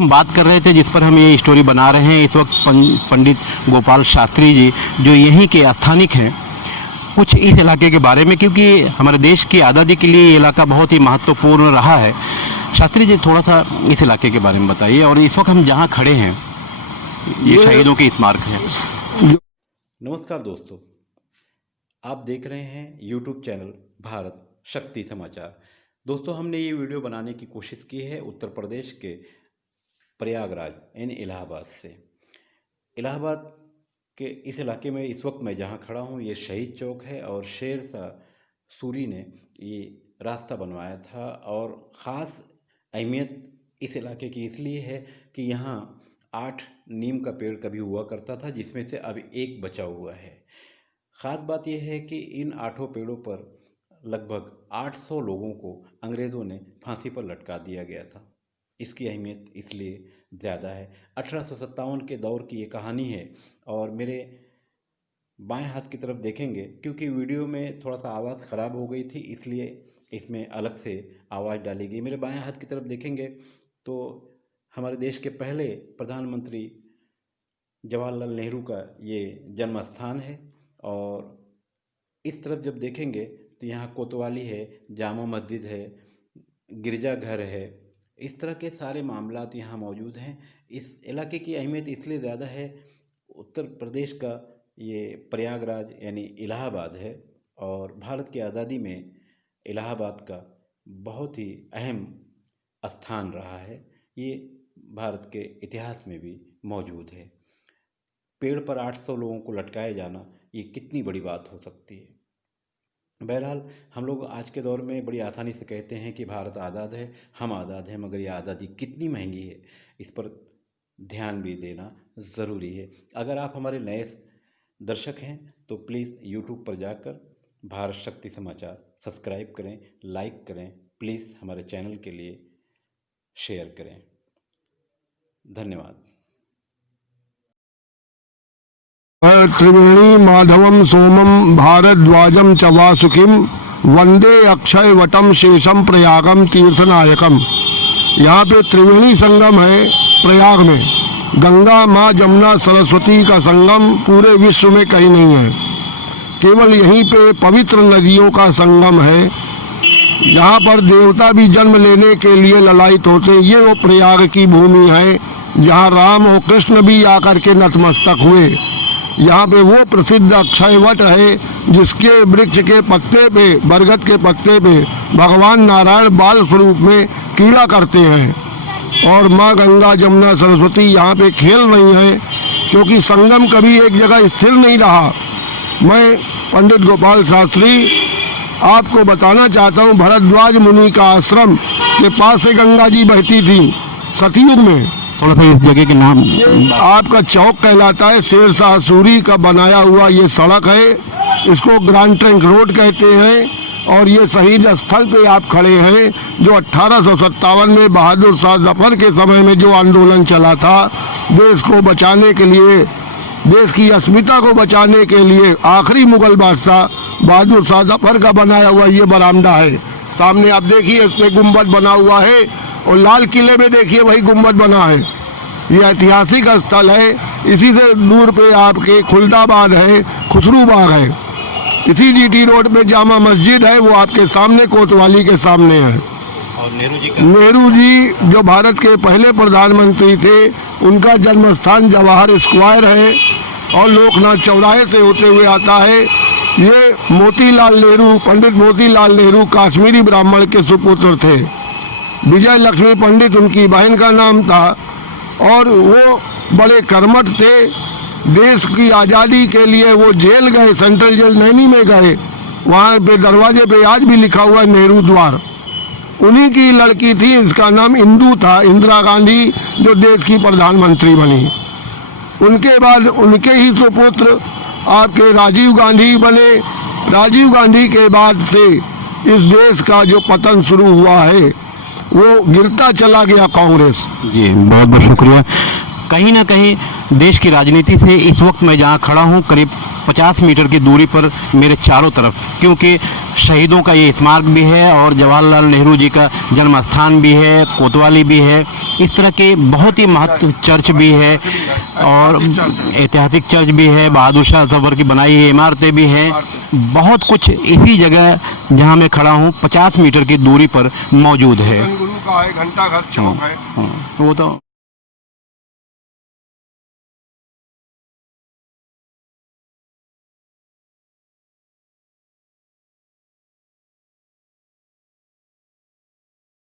हम बात कर रहे थे, जिस पर हम ये स्टोरी बना रहे हैं, इस वक्त पंडित गोपाल शास्त्री जी जो यहीं के स्थानिक हैं, कुछ इस इलाके के बारे में, क्योंकि हमारे देश की आज़ादी के लिए ये इलाका बहुत ही महत्वपूर्ण रहा है। शास्त्री जी, थोड़ा सा इस इलाके के बारे में बताइए। और इस वक्त हम जहाँ खड़े हैं ये शहीदों के स्मारक है। नमस्कार दोस्तों, आप देख रहे हैं यूट्यूब चैनल भारत शक्ति समाचार। दोस्तों, हमने ये वीडियो बनाने की कोशिश की है उत्तर प्रदेश के प्रयागराज यानी इलाहाबाद से। इलाहाबाद के इस इलाके में इस वक्त मैं जहाँ खड़ा हूँ ये शहीद चौक है और शेरशाह सूरी ने ये रास्ता बनवाया था। और ख़ास अहमियत इस इलाके की इसलिए है कि यहाँ 8 नीम का पेड़ कभी हुआ करता था, जिसमें से अब 1 बचा हुआ है। ख़ास बात यह है कि इन 8 पेड़ों पर लगभग 800 लोगों को अंग्रेज़ों ने फांसी पर लटका दिया गया था। इसकी अहमियत इसलिए ज़्यादा है। 1857 के दौर की ये कहानी है। और मेरे बाएं हाथ की तरफ देखेंगे, क्योंकि वीडियो में थोड़ा सा आवाज़ ख़राब हो गई थी इसलिए इसमें अलग से आवाज़ डाली गई। मेरे बाएं हाथ की तरफ देखेंगे तो हमारे देश के पहले प्रधानमंत्री जवाहरलाल नेहरू का ये जन्म स्थान है। और इस तरफ जब देखेंगे तो यहाँ कोतवाली है, जामा मस्जिद है, गिरजाघर है। इस तरह के सारे मामलात यहाँ मौजूद हैं। इस इलाके की अहमियत इसलिए ज़्यादा है, उत्तर प्रदेश का ये प्रयागराज यानी इलाहाबाद है और भारत की आज़ादी में इलाहाबाद का बहुत ही अहम स्थान रहा है। ये भारत के इतिहास में भी मौजूद है। पेड़ पर 800 लोगों को लटकाए जाना ये कितनी बड़ी बात हो सकती है। बहरहाल, हम लोग आज के दौर में बड़ी आसानी से कहते हैं कि भारत आज़ाद है, हम आज़ाद हैं, मगर ये आज़ादी कितनी महंगी है, इस पर ध्यान भी देना ज़रूरी है। अगर आप हमारे नए दर्शक हैं तो प्लीज़ यूट्यूब पर जाकर भारत शक्ति समाचार सब्सक्राइब करें, लाइक करें, प्लीज़ हमारे चैनल के लिए शेयर करें। धन्यवाद। त्रिवेणी माधवम सोमम भारद्वाजम च वासुकिम वंदे अक्षय वटम शेषम प्रयागम तीर्थनायकम। यहाँ पे त्रिवेणी संगम है प्रयाग में। गंगा, माँ जमुना, सरस्वती का संगम पूरे विश्व में कहीं नहीं है, केवल यहीं पे पवित्र नदियों का संगम है। यहाँ पर देवता भी जन्म लेने के लिए ललायित होते। ये वो प्रयाग की भूमि है जहाँ राम और कृष्ण भी आकर के नतमस्तक हुए। यहाँ पे वो प्रसिद्ध अक्षय वट है जिसके वृक्ष के पत्ते पे, बरगद के पत्ते पे भगवान नारायण बाल स्वरूप में क्रीड़ा करते हैं। और माँ गंगा, जमुना, सरस्वती यहाँ पे खेल रही हैं, क्योंकि संगम कभी एक जगह स्थिर नहीं रहा। मैं पंडित गोपाल शास्त्री आपको बताना चाहता हूँ, भरद्वाज मुनि का आश्रम के पास से गंगा जी बहती थी सतयुग में। थोड़ा सा इस जगह के नाम। आपका चौक कहलाता है। शेरशाह सूरी का बनाया हुआ ये सड़क है, इसको ग्रैंड ट्रंक रोड कहते हैं। और ये शहीद स्थल पे आप खड़े हैं, जो 1857 में बहादुर शाह जफर के समय में जो आंदोलन चला था, देश को बचाने के लिए, देश की अस्मिता को बचाने के लिए, आखिरी मुगल बादशाह बहादुर शाह जफर का बनाया हुआ ये बरामदा है। सामने आप देखिए, इस पे गुम्बद बना हुआ है और लाल किले में देखिए वही गुम्बद बना है। ये ऐतिहासिक स्थल है। इसी से दूर पे आपके खुलदाबाद है, खुसरू बाग है। इसी जीटी रोड पे जामा मस्जिद है, वो आपके सामने कोतवाली के सामने है। और नेहरू जी जो भारत के पहले प्रधानमंत्री थे, उनका जन्म स्थान जवाहर स्क्वायर है और लोकनाथ चौराहे से होते हुए आता है। ये मोतीलाल नेहरू, पंडित मोतीलाल नेहरू कश्मीरी ब्राह्मण के सुपुत्र थे। विजय लक्ष्मी पंडित उनकी बहन का नाम था और वो बड़े कर्मठ थे। देश की आज़ादी के लिए वो जेल गए, सेंट्रल जेल नैनी में गए। वहाँ पे दरवाजे पे आज भी लिखा हुआ है नेहरू द्वार। उन्हीं की लड़की थी, इसका नाम इंदू था, इंदिरा गांधी, जो देश की प्रधानमंत्री बनी। उनके बाद उनके ही सुपुत्र आपके राजीव गांधी बने। राजीव गांधी के बाद से इस देश का जो पतन शुरू हुआ है वो गिरता चला गया कांग्रेस। जी, बहुत बहुत शुक्रिया। कहीं ना कहीं देश की राजनीति से इस वक्त मैं जहाँ खड़ा हूँ, करीब 50 मीटर की दूरी पर मेरे चारों तरफ, क्योंकि शहीदों का ये स्मारक भी है और जवाहरलाल नेहरू जी का जन्म स्थान भी है, कोतवाली भी है। इस तरह के बहुत ही महत्व चर्च भी है और ऐतिहासिक चर्च भी है, बहादुर शाह सफर की बनाई हुई इमारतें भी हैं। बहुत कुछ इसी जगह जहां मैं खड़ा हूं 50 मीटर की दूरी पर मौजूद है। गुरु का है, घंटा घर चौक है। वो तो